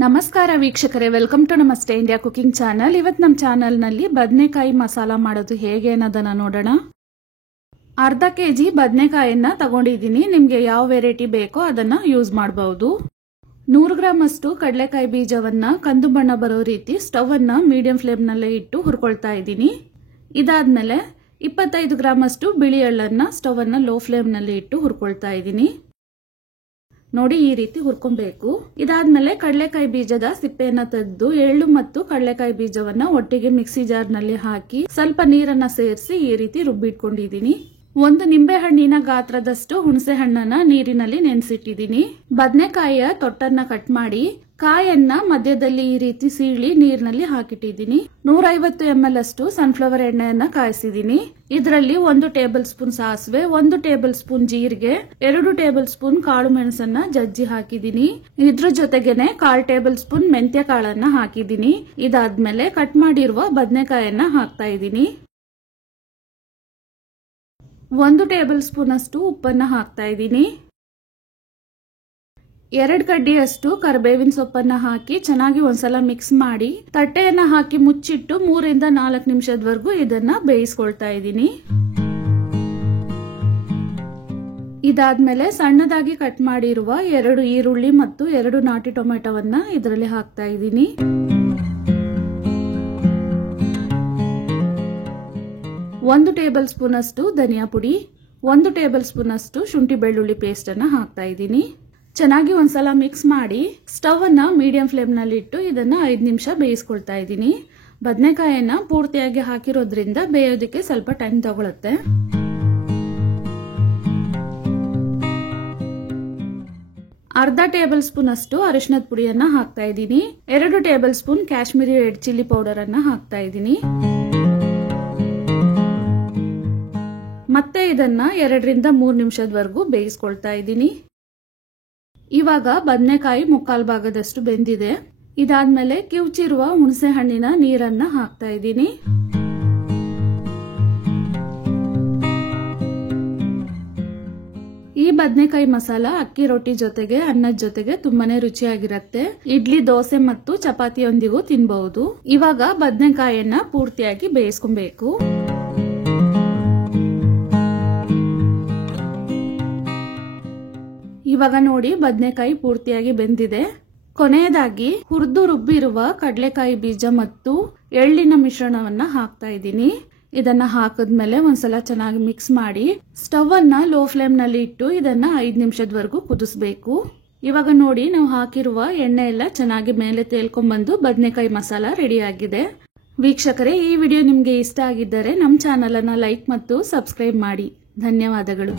ನಮಸ್ಕಾರ ವೀಕ್ಷಕರೇ, welcome to ನಮಸ್ತೆ ಇಂಡಿಯಾ ಕುಕಿಂಗ್ ಚಾನಲ್. ಇವತ್ತು ನಮ್ಮ ಚಾನಲ್ನಲ್ಲಿ ಬದನೆಕಾಯಿ ಮಸಾಲ ಮಾಡೋದು ಹೇಗೆ ಅನ್ನೋದನ್ನ ನೋಡೋಣ. ಅರ್ಧ ಕೆಜಿ ಬದನೆಕಾಯಿಯನ್ನ ತಗೊಂಡಿದ್ದೀನಿ. ನಿಮಗೆ ಯಾವ ವೆರೈಟಿ ಬೇಕೋ ಅದನ್ನ ಯೂಸ್ ಮಾಡಬಹುದು. 100 ಗ್ರಾಮ್ ಅಷ್ಟು ಕಡಲೆಕಾಯಿ ಬೀಜವನ್ನ ಕಂದು ಬಣ್ಣ ಬರೋ ರೀತಿ ಸ್ಟವ್ ಅನ್ನ ಮೀಡಿಯಂ ಫ್ಲೇಮ್ ನಲ್ಲೇ ಇಟ್ಟು ಹುರ್ಕೊಳ್ತಾ ಇದ್ದೀನಿ. ಇದಾದ್ಮೇಲೆ 25 ಗ್ರಾಮ್ ಅಷ್ಟು ಬಿಳಿ ಎಳ್ಳನ್ನ ಸ್ಟವ್ ಅನ್ನ ಲೋ ಫ್ಲೇಮ್ ನಲ್ಲಿ ಇಟ್ಟು ಹುರ್ಕೊಳ್ತಾ ಇದ್ದೀನಿ. ನೋಡಿ, ಈ ರೀತಿ ಹುರ್ಕೊಬೇಕು. ಇದಾದ್ಮೇಲೆ ಕಡಲೆಕಾಯಿ ಬೀಜದ ಸಿಪ್ಪೆಯನ್ನ ತೆಗೆದು ಎಳ್ಳು ಮತ್ತು ಕಡಲೆಕಾಯಿ ಬೀಜವನ್ನ ಒಟ್ಟಿಗೆ ಮಿಕ್ಸಿ ಜಾರ್ ನಲ್ಲಿ ಹಾಕಿ ಸ್ವಲ್ಪ ನೀರನ್ನ ಸೇರಿಸಿ ಈ ರೀತಿ ರುಬ್ಬಿಟ್ಕೊಂಡಿದ್ದೀನಿ. ಒಂದು ನಿಂಬೆ ಹಣ್ಣಿನ ಗಾತ್ರದಷ್ಟು ಹುಣಸೆ ಹಣ್ಣನ್ನ ನೀರಿನಲ್ಲಿ ನೆನೆಸಿಟ್ಟಿದ್ದೀನಿ. ಬದನೆಕಾಯಿಯ ತೊಟ್ಟನ್ನ ಕಟ್ ಮಾಡಿ ಕಾಯನ್ನ ಮಧ್ಯದಲ್ಲಿ ಈ ರೀತಿ ಸೀಳಿ ನೀರಿನಲ್ಲಿ ಹಾಕಿಟ್ಟಿದ್ದೀನಿ. 150 ml ಅಷ್ಟು ಸನ್ಫ್ಲವರ್ ಎಣ್ಣೆಯನ್ನ ಕಾಯಿಸಿದ್ದೀನಿ. ಇದರಲ್ಲಿ 1 ಟೇಬಲ್ ಸ್ಪೂನ್ ಸಾಸಿವೆ, 1 ಟೇಬಲ್ ಸ್ಪೂನ್ ಜೀರಿಗೆ, 2 ಟೇಬಲ್ ಸ್ಪೂನ್ ಕಾಳು ಮೆಣಸನ್ನ ಜಜ್ಜಿ ಹಾಕಿದ್ದೀನಿ. ಇದ್ರ ಜೊತೆಗೇನೆ 1/4 ಟೇಬಲ್ ಸ್ಪೂನ್ ಮೆಂತ್ಯ ಕಾಳನ್ನ ಹಾಕಿದ್ದೀನಿ. ಇದಾದ್ಮೇಲೆ ಕಟ್ ಮಾಡಿರುವ ಬದನೆಕಾಯನ್ನ ಹಾಕ್ತಾ ಇದ್ದೀನಿ. 1 ಟೇಬಲ್ ಸ್ಪೂನ್ ಅಷ್ಟು ಉಪ್ಪನ್ನ ಹಾಕ್ತಾ ಇದ್ದೀನಿ. 2 ಕಡ್ಡಿಯಷ್ಟು ಕರಿಬೇವಿನ ಸೊಪ್ಪನ್ನ ಹಾಕಿ ಚೆನ್ನಾಗಿ ಒಂದ್ಸಲ ಮಿಕ್ಸ್ ಮಾಡಿ ತಟ್ಟೆಯನ್ನ ಹಾಕಿ ಮುಚ್ಚಿಟ್ಟು 3 ರಿಂದ 4 ನಿಮಿಷದವರೆಗೂ ಇದನ್ನ ಬೇಯಿಸ್ಕೊಳ್ತಾ ಇದ್ದೀನಿ. ಇದಾದ್ಮೇಲೆ ಸಣ್ಣದಾಗಿ ಕಟ್ ಮಾಡಿರುವ 2 ಈರುಳ್ಳಿ ಮತ್ತು 2 ನಾಟಿ ಟೊಮೆಟೊವನ್ನ ಇದರಲ್ಲಿ ಹಾಕ್ತಾ ಇದ್ದೀನಿ. ಒಂದು ಟೇಬಲ್ ಸ್ಪೂನ್ ಅಷ್ಟು ಧನಿಯಾ ಪುಡಿ, 1 ಟೇಬಲ್ ಸ್ಪೂನ್ ಅಷ್ಟು ಶುಂಠಿ ಬೆಳ್ಳುಳ್ಳಿ ಪೇಸ್ಟ್ ಅನ್ನ ಹಾಕ್ತಾ ಇದ್ದೀನಿ. ಚೆನ್ನಾಗಿ ಒಂದ್ಸಲ ಮಿಕ್ಸ್ ಮಾಡಿ ಸ್ಟವ್ ಅನ್ನ ಮೀಡಿಯಂ ಫ್ಲೇಮ್ ನಲ್ಲಿ ಇಟ್ಟು ಇದನ್ನ 5 ನಿಮಿಷ ಬೇಯಿಸ್ಕೊಳ್ತಾ ಇದ್ದೀನಿ. ಬದನೆಕಾಯನ್ನ ಪೂರ್ತಿಯಾಗಿ ಹಾಕಿರೋದ್ರಿಂದ ಬೇಯೋದಕ್ಕೆ ಸ್ವಲ್ಪ ಟೈಮ್ ತಗೊಳುತ್ತೆ. ಅರ್ಧ ಟೇಬಲ್ ಸ್ಪೂನ್ ಅಷ್ಟು ಅರಿಶಿನದ ಪುಡಿಯನ್ನ ಹಾಕ್ತಾ ಇದ್ದೀನಿ. 2 table spoon Kashmiri red chilli powder ಅನ್ನ ಹಾಕ್ತಾ ಇದ್ದೀನಿ. ಮತ್ತೆ ಇದನ್ನ 2 ರಿಂದ 3 ನಿಮಿಷದವರೆಗೂ ಬೇಯಿಸ್ಕೊಳ್ತಾ ಇದ್ದೀನಿ. ಇವಾಗ ಬದನೆಕಾಯಿ ಮುಕ್ಕಾಲ್ ಭಾಗದಷ್ಟು ಬೆಂದಿದೆ. ಇದಾದ್ಮೇಲೆ ಕಿವುಚಿರುವ ಹುಣಸೆ ಹಣ್ಣಿನ ನೀರನ್ನ ಹಾಕ್ತಾ ಇದ್ದೀನಿ. ಈ ಬದನೆಕಾಯಿ ಮಸಾಲ ಅಕ್ಕಿ ರೊಟ್ಟಿ ಜೊತೆಗೆ ಅನ್ನದ ಜೊತೆಗೆ ತುಂಬಾನೇ ರುಚಿಯಾಗಿರುತ್ತೆ. ಇಡ್ಲಿ, ದೋಸೆ ಮತ್ತು ಚಪಾತಿಯೊಂದಿಗೂ ತಿನ್ಬಹುದು. ಇವಾಗ ಬದನೆಕಾಯಿಯನ್ನ ಪೂರ್ತಿಯಾಗಿ ಬೇಯಿಸ್ಕೊಬೇಕು. ಇವಾಗ ನೋಡಿ, ಬದನೆಕಾಯಿ ಪೂರ್ತಿಯಾಗಿ ಬೆಂದಿದೆ. ಕೊನೆಯದಾಗಿ ಹುರಿದು ರುಬ್ಬಿರುವ ಕಡಲೆಕಾಯಿ ಬೀಜ ಮತ್ತು ಎಳ್ಳಿನ ಮಿಶ್ರಣವನ್ನ ಹಾಕ್ತಾ ಇದ್ದೀನಿ. ಇದನ್ನ ಹಾಕಿದ್ಮೇಲೆ ಒಂದ್ಸಲ ಚೆನ್ನಾಗಿ ಮಿಕ್ಸ್ ಮಾಡಿ ಸ್ಟವ್ ಅನ್ನ ಲೋ ಫ್ಲೇಮ್ ನಲ್ಲಿ ಇಟ್ಟು ಇದನ್ನ 5 ನಿಮಿಷದವರೆಗೂ ಕುದಿಸ್ಬೇಕು. ಇವಾಗ ನೋಡಿ, ನಾವು ಹಾಕಿರುವ ಎಣ್ಣೆ ಎಲ್ಲ ಚೆನ್ನಾಗಿ ಮೇಲೆ ತೇಲ್ಕೊಂಡ್ಬಂದು ಬದನೆಕಾಯಿ ಮಸಾಲ ರೆಡಿ ಆಗಿದೆ. ವೀಕ್ಷಕರೇ, ಈ ವಿಡಿಯೋ ನಿಮ್ಗೆ ಇಷ್ಟ ಆಗಿದ್ದರೆ ನಮ್ಮ ಚಾನಲ್ ಅನ್ನ ಲೈಕ್ ಮತ್ತು ಸಬ್ಸ್ಕ್ರೈಬ್ ಮಾಡಿ. ಧನ್ಯವಾದಗಳು.